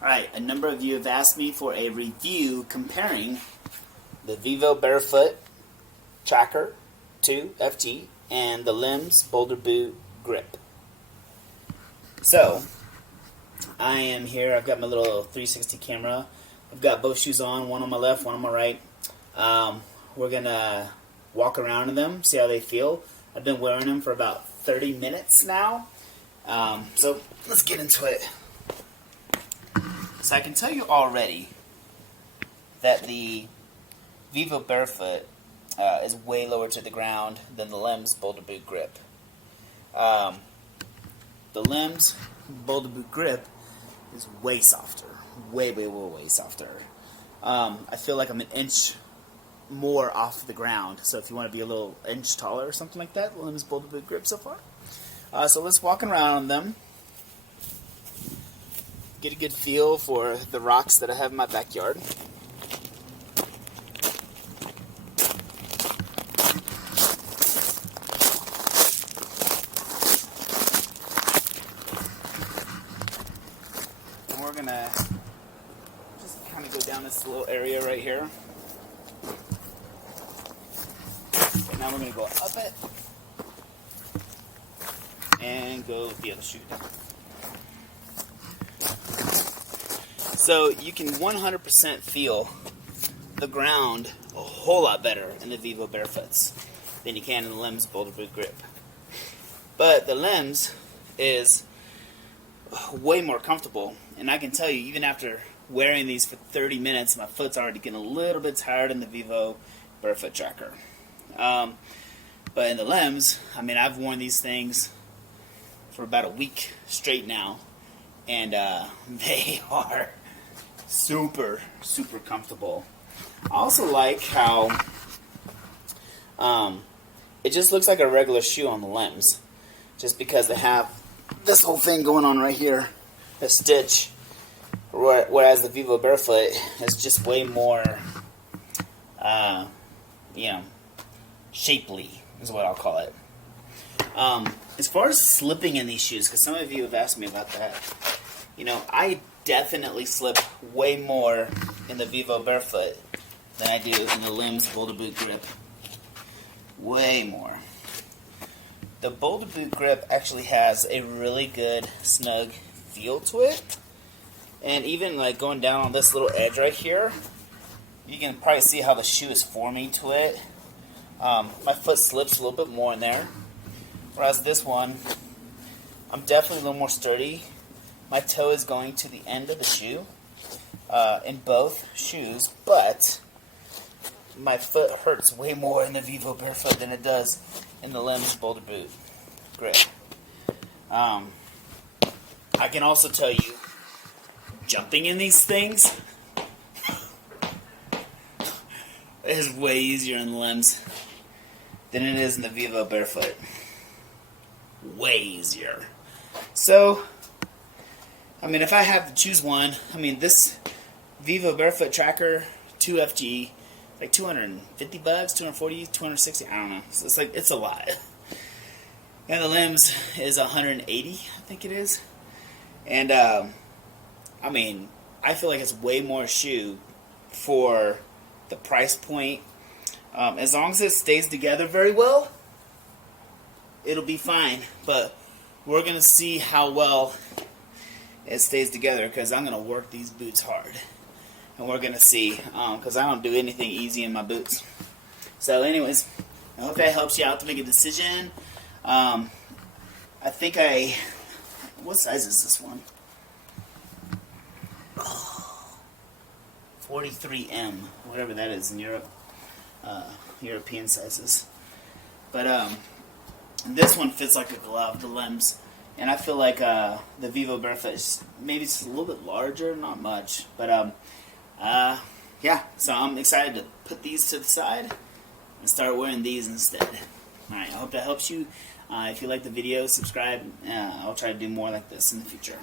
Alright, a number of you have asked me for a review comparing the Vivobarefoot Tracker 2 FG and the Lems Boulder Boot Grip. So, I am here, I've got my little 360 camera. I've got both shoes on, one on my left, one on my right. We're going to walk around in them, see how they feel. I've been wearing them for about 30 minutes now. So, let's get into it. So I can tell you already that the Vivobarefoot is way lower to the ground than the Lems Boulder Boot Grip. The Lems Boulder Boot Grip is way softer, way softer. I feel like I'm an inch more off the ground, so if you want to be a little inch taller or something like that, the Lems Boulder Boot Grip so far. So let's walk around on them. Get a good feel for the rocks that I have in my backyard. And we're gonna just kind of go down this little area right here. Okay, now we're gonna go up it and go the other shoe down. So you can 100% feel the ground a whole lot better in the Vivobarefoots than you can in the Lems Boulder Boot Grip. But the Lems is way more comfortable, and I can tell you, even after wearing these for 30 minutes, my foot's already getting a little bit tired in the Vivobarefoot Tracker. But in the Lems, I mean, I've worn these things for about a week straight now, and they are super comfortable. I also like how it just looks like a regular shoe on the Lems, just because they have this whole thing going on right here, a stitch, whereas the Vivobarefoot is just way more, shapely is what I'll call it. As far as slipping in these shoes, because some of you have asked me about that, I definitely slip way more in the Vivobarefoot than I do in the Lems Boulder Boot Grip. Way more. The Boulder Boot Grip actually has a really good snug feel to it. And even like going down on this little edge right here, you can probably see how the shoe is forming to it. My foot slips a little bit more in there. Whereas this one, I'm definitely a little more sturdy. My toe is going to the end of the shoe in both shoes, but my foot hurts way more in the Vivobarefoot than it does in the Lems Boulder Boot Grip. I can also tell you, jumping in these things is way easier in the Lems than it is in the Vivobarefoot. Way easier. So, I mean, if I have to choose one, I mean, this Vivobarefoot Tracker 2 FG, like $250, 240, 260, I don't know. So it's a lot. And the Lems is 180, I think it is. And, I mean, I feel like it's way more shoe for the price point. As long as it stays together very well, it'll be fine. But we're going to see how well it stays together, because I'm going to work these boots hard. And we're going to see, because I don't do anything easy in my boots. So anyways, I hope that helps you out to make a decision. I think what size is this one? 43M, whatever that is in Europe. European sizes. But this one fits like a glove, the Lems. And I feel like the Vivobarefoot is maybe just a little bit larger, not much. But, yeah, so I'm excited to put these to the side and start wearing these instead. Alright, I hope that helps you. If you like the video, subscribe. I'll try to do more like this in the future.